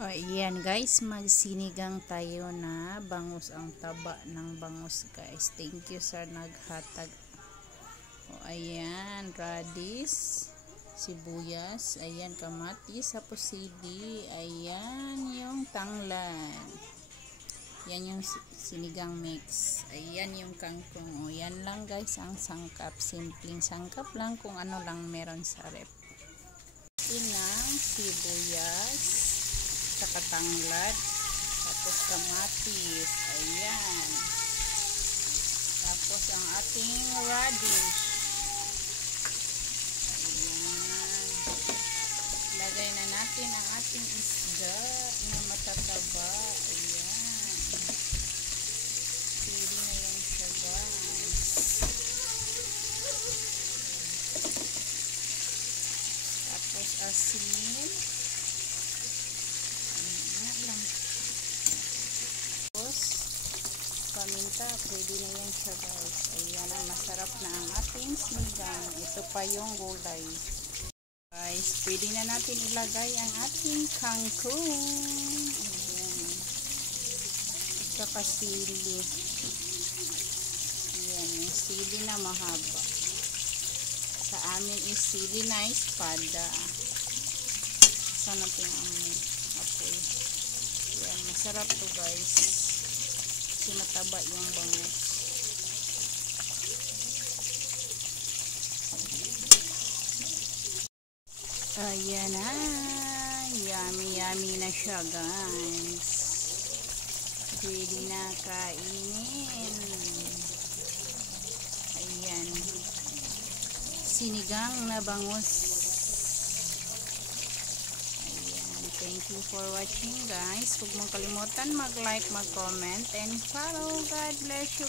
O, ayan guys, magsinigang tayo na bangus. Ang taba ng bangus guys. Thank you sa naghatag. O, ayan, radish, sibuyas, ayan, kamatis, saposidi, ayan yung tanglad. Yan yung sinigang mix. Ayan yung kangkong. O, yan lang guys ang sangkap. Simpleng sangkap lang kung ano lang meron sa rep. Inang sibuyas, saka tanglad, tapos kamatis, ayan, tapos ang ating radish, ayan, lagay na natin ang ating isda na matataba, ayan, pili na yan siya guys, tapos asin, paminta, pwede na yan siya guys. Ayan ang masarap na ang ating sinigang. Ito pa yung gulay guys. Pwede na natin ilagay ang ating kangkong. Ayan, saka sili. Ayan, yung sili na mahaba. Sa amin is sili na espada. Saan natin ang apoy. Ayan, masarap to guys. Kasi mataba yung bangus. Ayan na. Yummy yummy na siya guys. Pwede na kainin. Ayan. Sinigang na bangus. Thank you for watching guys. Huwag mong kalimutan mag-like, mag-comment, and follow. God bless you.